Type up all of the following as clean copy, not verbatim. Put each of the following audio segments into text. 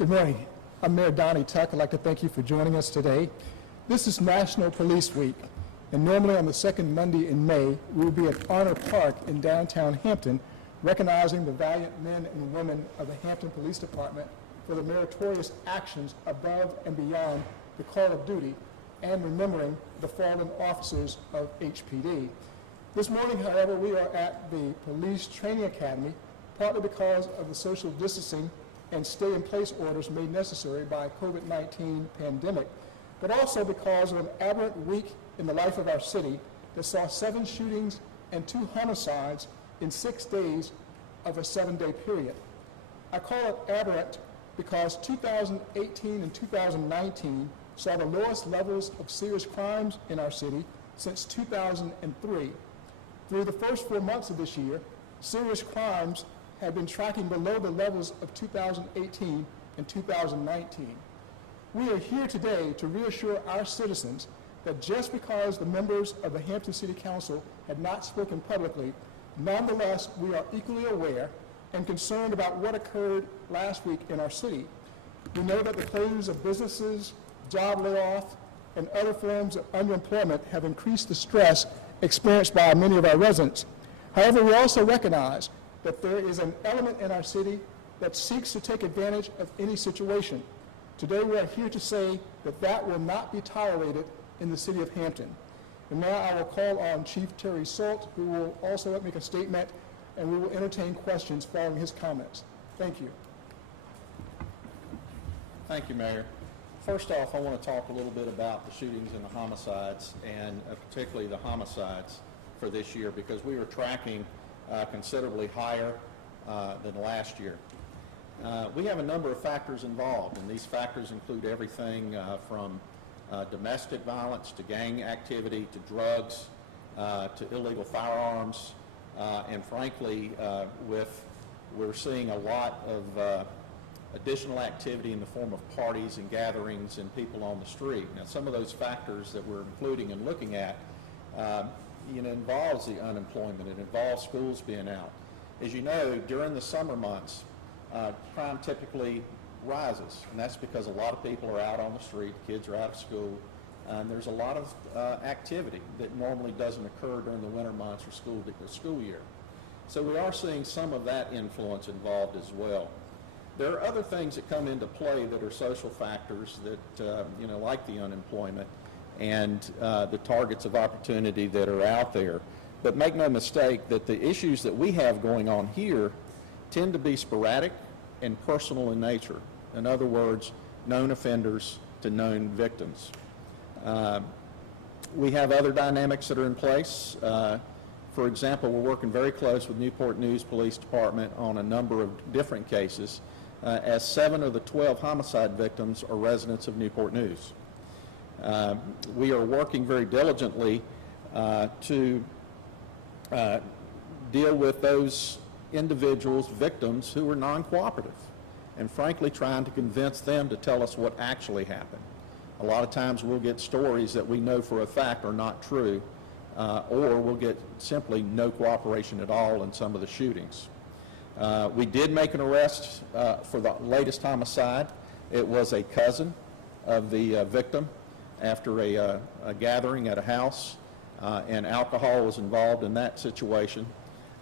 Good morning. I'm Mayor Donnie Tuck. I'd like to thank you for joining us today. This is National Police Week, and normally on the second Monday in May, we will be at Honor Park in downtown Hampton, recognizing the valiant men and women of the Hampton Police Department for their meritorious actions above and beyond the call of duty, and remembering the fallen officers of HPD. This morning, however, we are at the Police Training Academy, partly because of the social distancing and stay-in-place orders made necessary by COVID-19 pandemic, but also because of an aberrant week in the life of our city that saw 7 shootings and 2 homicides in 6 days of a 7-day period. I call it aberrant because 2018 and 2019 saw the lowest levels of serious crimes in our city since 2003. Through the first 4 months of this year, serious crimes have been tracking below the levels of 2018 and 2019. We are here today to reassure our citizens that just because the members of the Hampton City Council had not spoken publicly, nonetheless, we are equally aware and concerned about what occurred last week in our city. We know that the close of businesses, job layoff, and other forms of underemployment have increased the stress experienced by many of our residents. However, we also recognize that there is an element in our city that seeks to take advantage of any situation. Today we are here to say that that will not be tolerated in the city of Hampton. And now I will call on Chief Terry Salt, who will also make a statement, and we will entertain questions following his comments. Thank you. Thank you, Mayor. First off, I want to talk a little bit about the shootings and the homicides, and particularly the homicides for this year, because we were tracking considerably higher than last year. We have a number of factors involved, and these factors include everything from domestic violence to gang activity to drugs to illegal firearms, and frankly, we're seeing a lot of additional activity in the form of parties and gatherings and people on the street. Now, some of those factors that we're including and looking at involves the unemployment. It involves schools being out. As you know, during the summer months, crime typically rises, and that's because a lot of people are out on the street, kids are out of school, and there's a lot of activity that normally doesn't occur during the winter months or school year. So we are seeing some of that influence involved as well. There are other things that come into play that are social factors that, like the unemployment and the targets of opportunity that are out there. But make no mistake that the issues that we have going on here tend to be sporadic and personal in nature. In other words, known offenders to known victims. We have other dynamics that are in place. For example, we're working very close with Newport News Police Department on a number of different cases, as 7 of the 12 homicide victims are residents of Newport News. We are working very diligently to deal with those individuals, victims, who are non-cooperative, and frankly trying to convince them to tell us what actually happened. A lot of times we'll get stories that we know for a fact are not true, or we'll get simply no cooperation at all in some of the shootings. We did make an arrest for the latest homicide. It was a cousin of the victim after a gathering at a house, and alcohol was involved in that situation.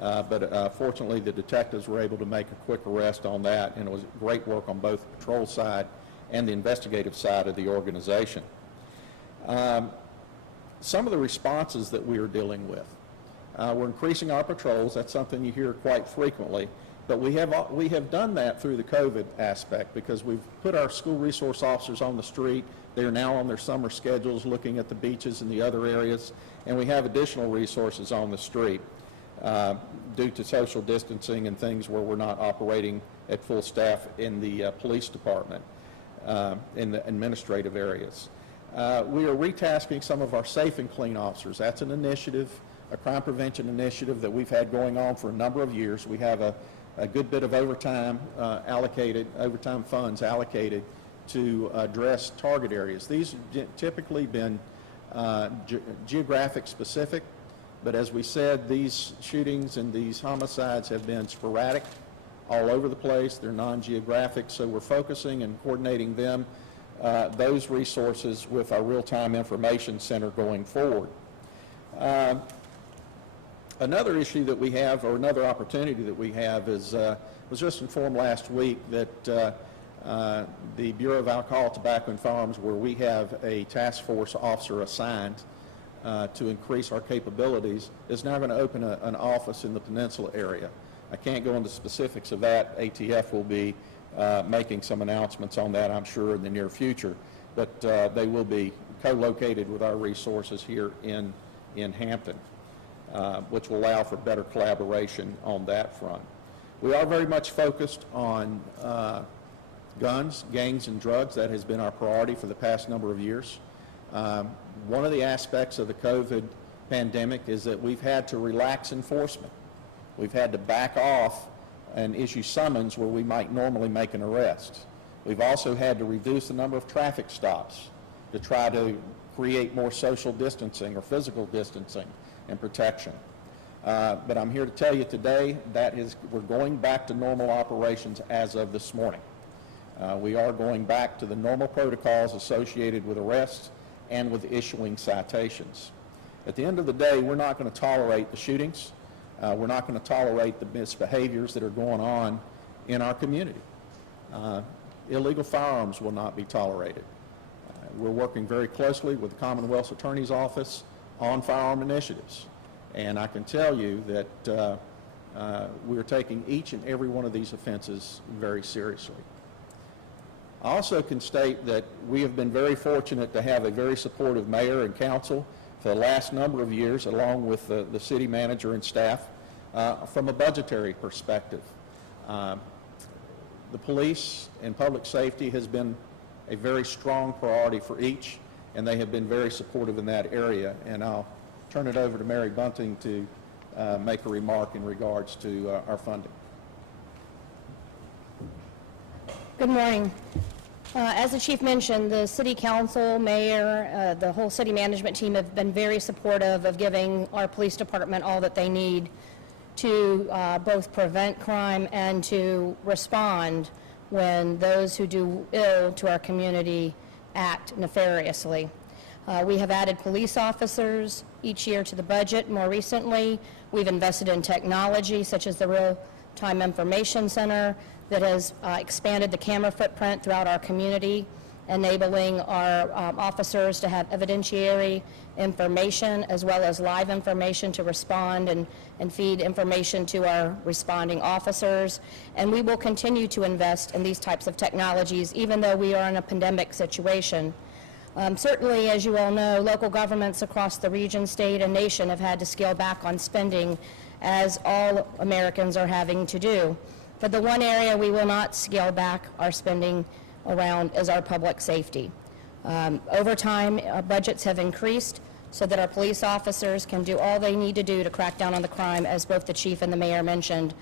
But fortunately, the detectives were able to make a quick arrest on that, and it was great work on both the patrol side and the investigative side of the organization. Some of the responses that we are dealing with. We're increasing our patrols. That's something you hear quite frequently. But we have done that through the COVID aspect, because we've put our school resource officers on the street. They are now on their summer schedules looking at the beaches and the other areas, and we have additional resources on the street due to social distancing and things where we're not operating at full staff in the police department, in the administrative areas. We are retasking some of our safe and clean officers. That's an initiative, a crime prevention initiative that we've had going on for a number of years. We have a good bit of overtime funds allocated to address target areas. These have typically been geographic specific, but as we said, these shootings and these homicides have been sporadic all over the place. They're non-geographic, so we're focusing and coordinating them, those resources with our real-time information center going forward. Another issue that we have, or another opportunity that we have, is was just informed last week that the Bureau of Alcohol, Tobacco, and Firearms, where we have a task force officer assigned to increase our capabilities, is now going to open an office in the Peninsula area. I can't go into specifics of that. ATF will be making some announcements on that, I'm sure, in the near future, but they will be co-located with our resources here in Hampton, which will allow for better collaboration on that front. We are very much focused on guns, gangs, and drugs. That has been our priority for the past number of years. One of the aspects of the COVID pandemic is that we've had to relax enforcement. We've had to back off and issue summons where we might normally make an arrest. We've also had to reduce the number of traffic stops to try to create more social distancing or physical distancing and protection. But I'm here to tell you today that we're going back to normal operations as of this morning. We are going back to the normal protocols associated with arrests and with issuing citations. At the end of the day, we're not going to tolerate the shootings. We're not going to tolerate the misbehaviors that are going on in our community. Illegal firearms will not be tolerated. We're working very closely with the Commonwealth's Attorney's Office on firearm initiatives. And I can tell you that we're taking each and every one of these offenses very seriously. I also can state that we have been very fortunate to have a very supportive mayor and council for the last number of years, along with the city manager and staff, from a budgetary perspective. The police and public safety has been a very strong priority for each, and they have been very supportive in that area. And I'll turn it over to Mary Bunting to make a remark in regards to our funding. Good morning. As the chief mentioned, the city council, mayor, the whole city management team have been very supportive of giving our police department all that they need to both prevent crime and to respond when those who do ill to our community act nefariously. We have added police officers each year to the budget. More recently, we've invested in technology such as the Real-Time Information Center that has expanded the camera footprint throughout our community, enabling our officers to have evidentiary information as well as live information to respond and feed information to our responding officers. And we will continue to invest in these types of technologies even though we are in a pandemic situation. Certainly, as you all know, local governments across the region, state, and nation have had to scale back on spending, as all Americans are having to do. But the one area we will not scale back our spending around is our public safety. Over time, our budgets have increased so that our police officers can do all they need to do to crack down on the crime, as both the chief and the mayor mentioned.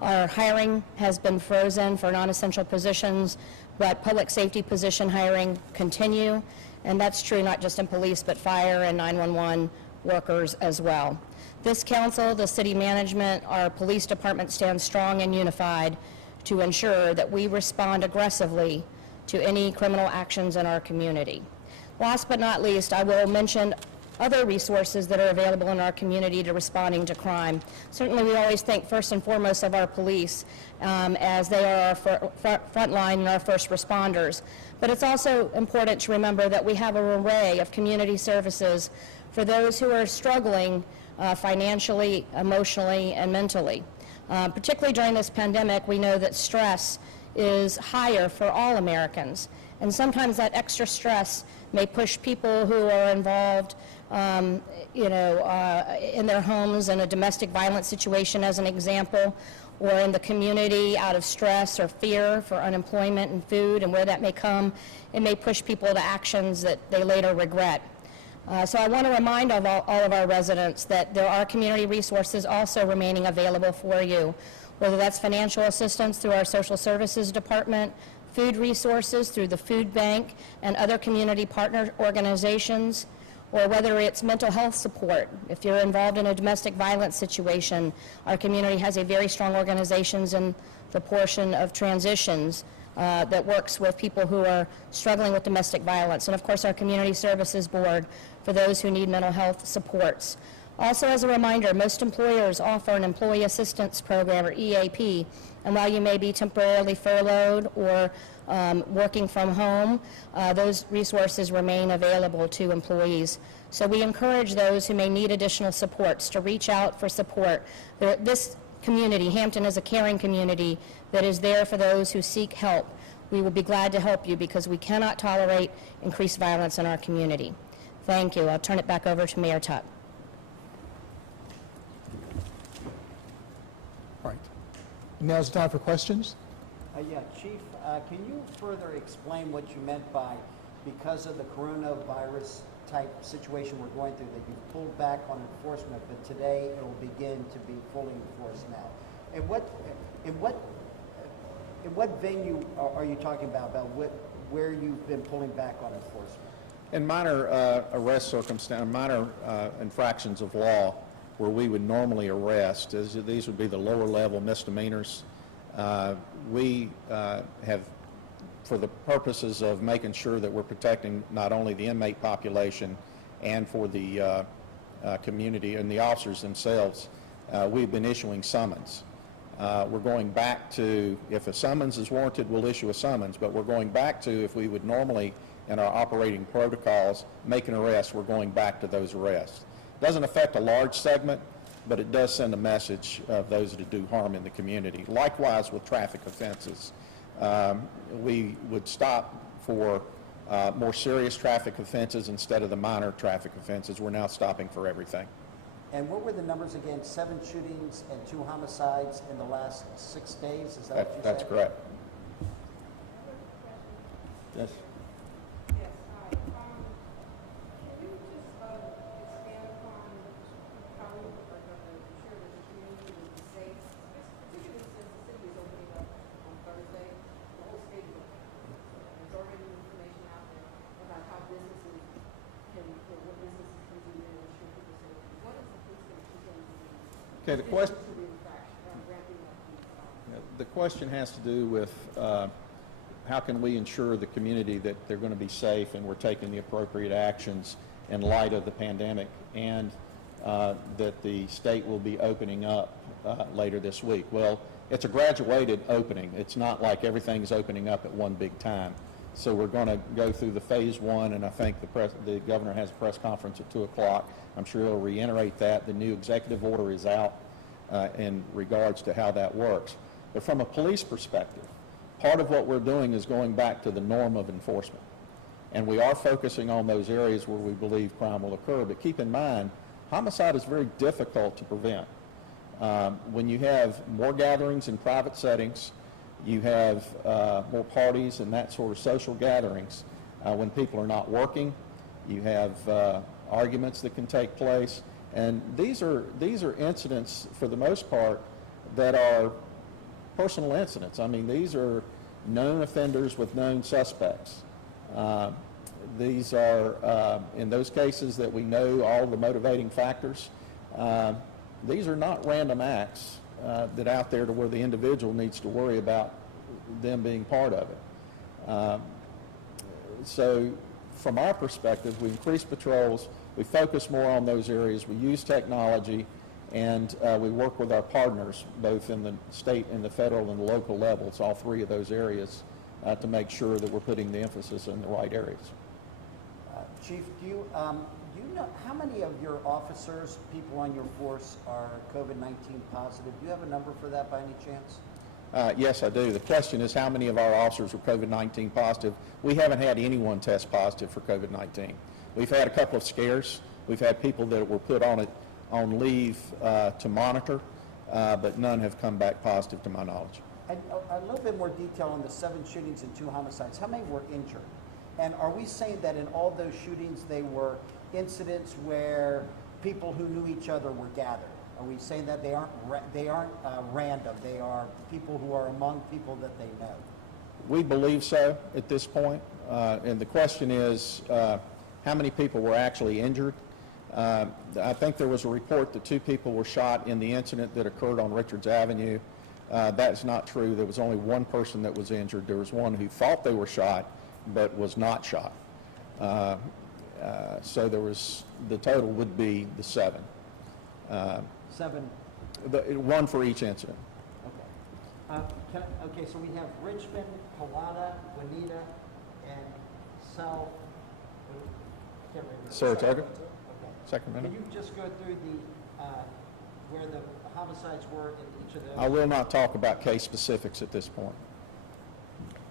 Our hiring has been frozen for non-essential positions, but public safety position hiring continue, and that's true not just in police, but fire and 911 workers as well. This council, the city management, our police department stands strong and unified to ensure that we respond aggressively to any criminal actions in our community. Last but not least, I will mention other resources that are available in our community to responding to crime. Certainly, we always think first and foremost of our police as they are our front line and our first responders. But it's also important to remember that we have an array of community services for those who are struggling financially, emotionally, and mentally. Particularly during this pandemic, we know that stress is higher for all Americans. And sometimes that extra stress may push people who are involved in their homes in a domestic violence situation, as an example, or in the community out of stress or fear for unemployment and food and where that may come. It may push people to actions that they later regret. So I want to remind all of our residents that there are community resources also remaining available for you, whether that's financial assistance through our social services department, food resources through the food bank and other community partner organizations, or whether it's mental health support. If you're involved in a domestic violence situation, our community has a very strong organizations in the portion of transitions that works with people who are struggling with domestic violence. And of course, our Community Services Board for those who need mental health supports. Also, as a reminder, most employers offer an Employee Assistance Program, or EAP, and while you may be temporarily furloughed or working from home, those resources remain available to employees. So we encourage those who may need additional supports to reach out for support. This community, Hampton, is a caring community that is there for those who seek help. We will be glad to help you because we cannot tolerate increased violence in our community. Thank you. I'll turn it back over to Mayor Tuck. All right. Now's the time for questions. Yeah, Chief, can you further explain what you meant by, because of the coronavirus type situation we're going through, that you've pulled back on enforcement, but today it will begin to be fully enforced now? And in what venue are you talking about where you've been pulling back on enforcement? In minor arrest circumstance, minor infractions of law where we would normally arrest, these would be the lower level misdemeanors. We have, for the purposes of making sure that we're protecting not only the inmate population and for the community and the officers themselves, we've been issuing summons. We're going back to, if a summons is warranted, we'll issue a summons, but we're going back to, if we would normally, in our operating protocols, make an arrest, we're going back to those arrests. Doesn't affect a large segment, but it does send a message of those that do harm in the community. Likewise with traffic offenses. We would stop for more serious traffic offenses instead of the minor traffic offenses. We're now stopping for everything. And what were the numbers again? 7 shootings and 2 homicides in the last 6 days? Is that what you said? That's correct. Yes. Yes, hi. Can you just expand upon how you are going to ensure that the community will be safe, particularly since the city is opening up on Thursday? The whole state is opening up. There's already information out there about how businesses can, what businesses can do to ensure people's safety. What is the police going to do? Okay, the question. The question has to do with how can we ensure the community that they're going to be safe and we're taking the appropriate actions in light of the pandemic, and that the state will be opening up later this week. Well, it's a graduated opening. It's not like everything's opening up at one big time. So we're going to go through the phase 1, and I think the governor has a press conference at 2 o'clock. I'm sure he'll reiterate that. The new executive order is out in regards to how that works. But from a police perspective, part of what we're doing is going back to the norm of enforcement. And we are focusing on those areas where we believe crime will occur. But keep in mind, homicide is very difficult to prevent. When you have more gatherings in private settings, you have more parties and that sort of social gatherings. When people are not working, you have arguments that can take place. And these are incidents, for the most part, that are personal incidents. I mean, these are known offenders with known suspects. These are, in those cases that we know all the motivating factors, these are not random acts that out there to where the individual needs to worry about them being part of it. So from our perspective, we increase patrols, we focus more on those areas, we use technology, and we work with our partners, both in the state and the federal and the local levels, all 3 of those areas, to make sure that we're putting the emphasis in the right areas. Chief, do you know how many of your officers, people on your force, are COVID-19 positive? Do you have a number for that by any chance? Yes, I do. The question is how many of our officers are COVID-19 positive. We haven't had anyone test positive for COVID-19. We've had a couple of scares. We've had people that were put on leave to monitor, but none have come back positive to my knowledge. And a little bit more detail on the 7 shootings and 2 homicides. How many were injured? And are we saying that in all those shootings they were incidents where people who knew each other were gathered? Are we saying that they aren't random? They are people who are among people that they know? We believe so at this point. And the question is, How many people were actually injured? I think there was a report that 2 people were shot in the incident that occurred on Richards Avenue. That's not true. There was only 1 person that was injured. There was one who thought they were shot, but was not shot. So the total would be the 7. 7, 1 for each incident. okay. Okay, so we have Richmond, Pilata, Juanita, and South, can't remember. Saratoga? Okay. Sacramento? Can you just go through where the homicides were in each of those? I will not talk about case specifics at this point.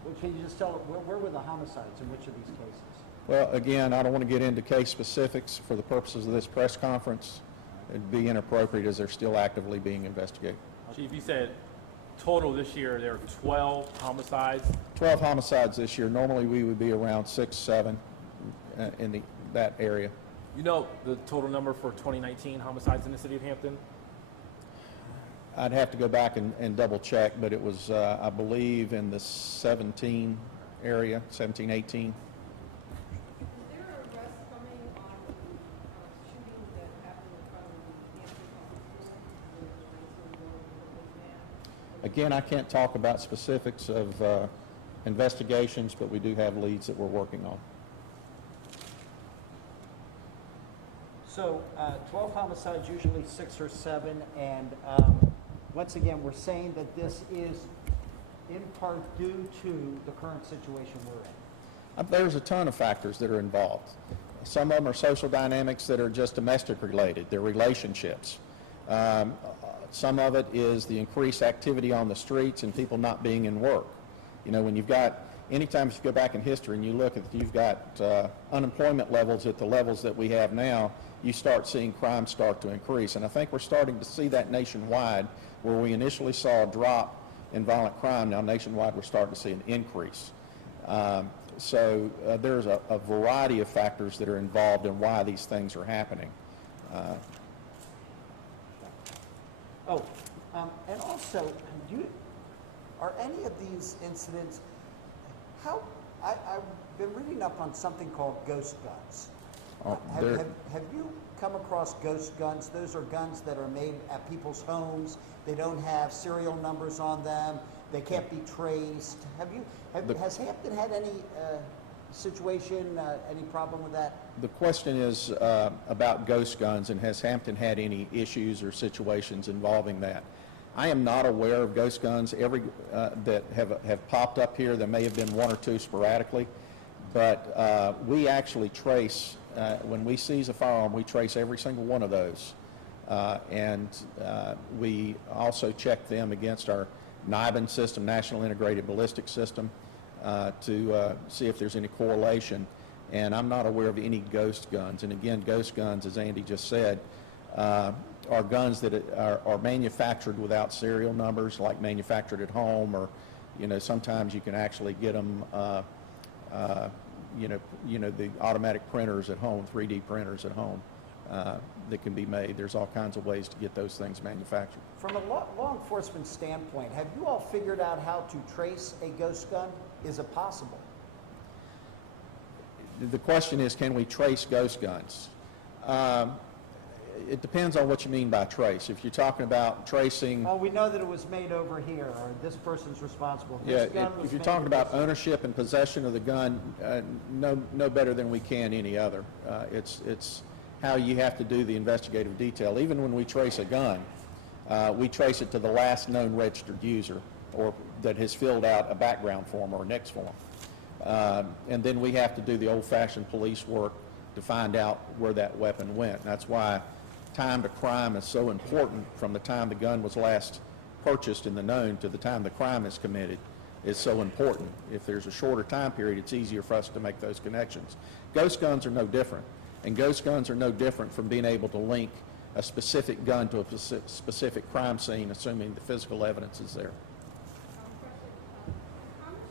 Well, can you just tell, where were the homicides in which of these cases? Well, again, I don't want to get into case specifics for the purposes of this press conference. It'd be inappropriate as they're still actively being investigated. Chief, you said total this year, there are 12 homicides. 12 homicides this year. Normally, we would be around 6, 7 in that area. You know the total number for 2019 homicides in the city of Hampton? I'd have to go back and double check, but it was, I believe, in the 17 area, 17, 18. Is there an arrest coming on the shootings that happened in front of the Hampton Public School? Again, I can't talk about specifics of investigations, but we do have leads that we're working on. So 12 homicides, usually 6 or 7, and once again, we're saying that this is in part due to the current situation we're in. There's a ton of factors that are involved. Some of them are social dynamics that are just domestic related. They're relationships. Some of it is the increased activity on the streets and people not being in work. You know, when you've got, anytime you go back in history and you look at, you've got unemployment levels at the levels that we have now, you start seeing crime start to increase. And I think we're starting to see that nationwide, where we initially saw a drop in violent crime. Now nationwide we're starting to see an increase. So there's a variety of factors that are involved in why these things are happening. And also, are any of these incidents, I've been reading up on something called ghost guns. Have you come across ghost guns? Those are guns that are made at people's homes. They don't have serial numbers on them. They can't be traced. Has Hampton had any situation, any problem with that? The question is about ghost guns, and has Hampton had any issues or situations involving that? I am not aware of ghost guns that have popped up here. There may have been 1 or 2 sporadically, but we actually trace, when we seize a firearm, we trace every single one of those. And we also check them against our NIBIN system, National Integrated Ballistic System, to see if there's any correlation. And I'm not aware of any ghost guns. And again, ghost guns, as Andy just said, are guns that are manufactured without serial numbers, like manufactured at home, or, you know, sometimes you can actually get them, the automatic printers at home, 3D printers at home that can be made. There's all kinds of ways to get those things manufactured. From a law enforcement standpoint, have you all figured out how to trace a ghost gun? Is it possible? The question is, can we trace ghost guns? It depends on what you mean by trace. If you're talking about tracing... Well, we know that it was made over here, or this person's responsible. Yeah, This gun was if you're made talking in about this- ownership and possession of the gun, no better than we can any other. It's how you have to do the investigative detail. Even when we trace a gun, we trace it to the last known registered user, or that has filled out a background form or a NICS form. And then we have to do the old-fashioned police work to find out where that weapon went. That's why time to crime is so important. From the time the gun was last purchased in the known to the time the crime is committed is so important. If there's a shorter time period, it's easier for us to make those connections. Ghost guns are no different, and ghost guns are no different from being able to link a specific gun to a specific crime scene, assuming the physical evidence is there. Question, how much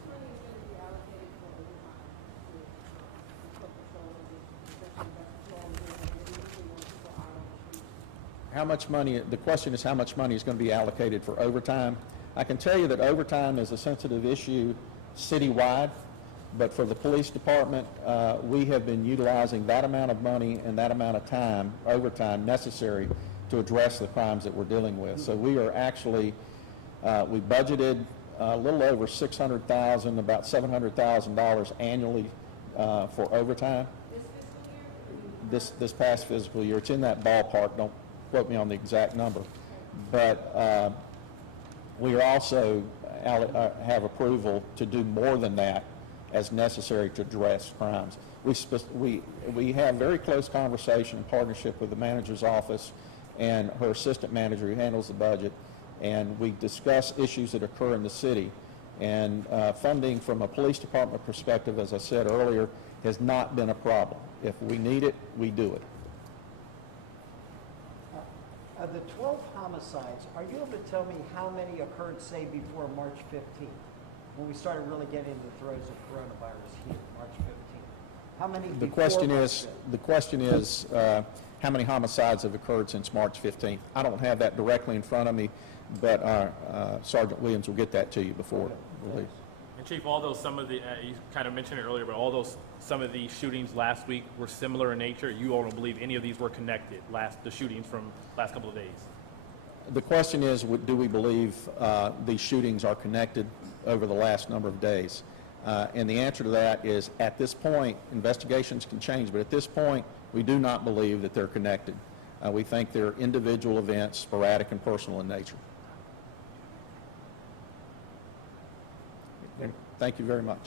money is going to be allocated for overtime to patrol especially that's long during the day, usually when people are out on the streets? How much money, the question is how much money is going to be allocated for overtime. I can tell you that overtime is a sensitive issue citywide, But for the police department, we have been utilizing that amount of money and that amount of time, overtime, necessary to address the crimes that we're dealing with. So we are actually, we budgeted a little over $600,000, about $700,000 annually for overtime. This past fiscal year. It's in that ballpark. Don't quote me on the exact number. But we are also have approval to do more than that as necessary to address crimes. We have very close conversation and partnership with the manager's office and her assistant manager who handles the budget, and we discuss issues that occur in the city. And funding from a police department perspective, as I said earlier, has not been a problem. If we need it, we do it. The 12 homicides, are you able to tell me how many occurred, say, before March 15th? When we started really getting into the throes of coronavirus here, March 15th? How many The before question is, how many homicides have occurred since March 15th? I don't have that directly in front of me, but Sergeant Williams will get that to you before we leave. And Chief, although some of the, you kind of mentioned it earlier, but although some of the shootings last week were similar in nature, you all don't believe any of these were connected, the shootings from last couple of days? The question is, do we believe these shootings are connected over the last number of days? And the answer to that is, at this point, investigations can change, but at this point, we do not believe that they're connected. We think they're individual events, sporadic and personal in nature. Thank you very much.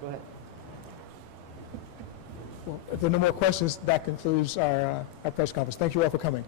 Go ahead. Well, if there are no more questions, that concludes our press conference. Thank you all for coming.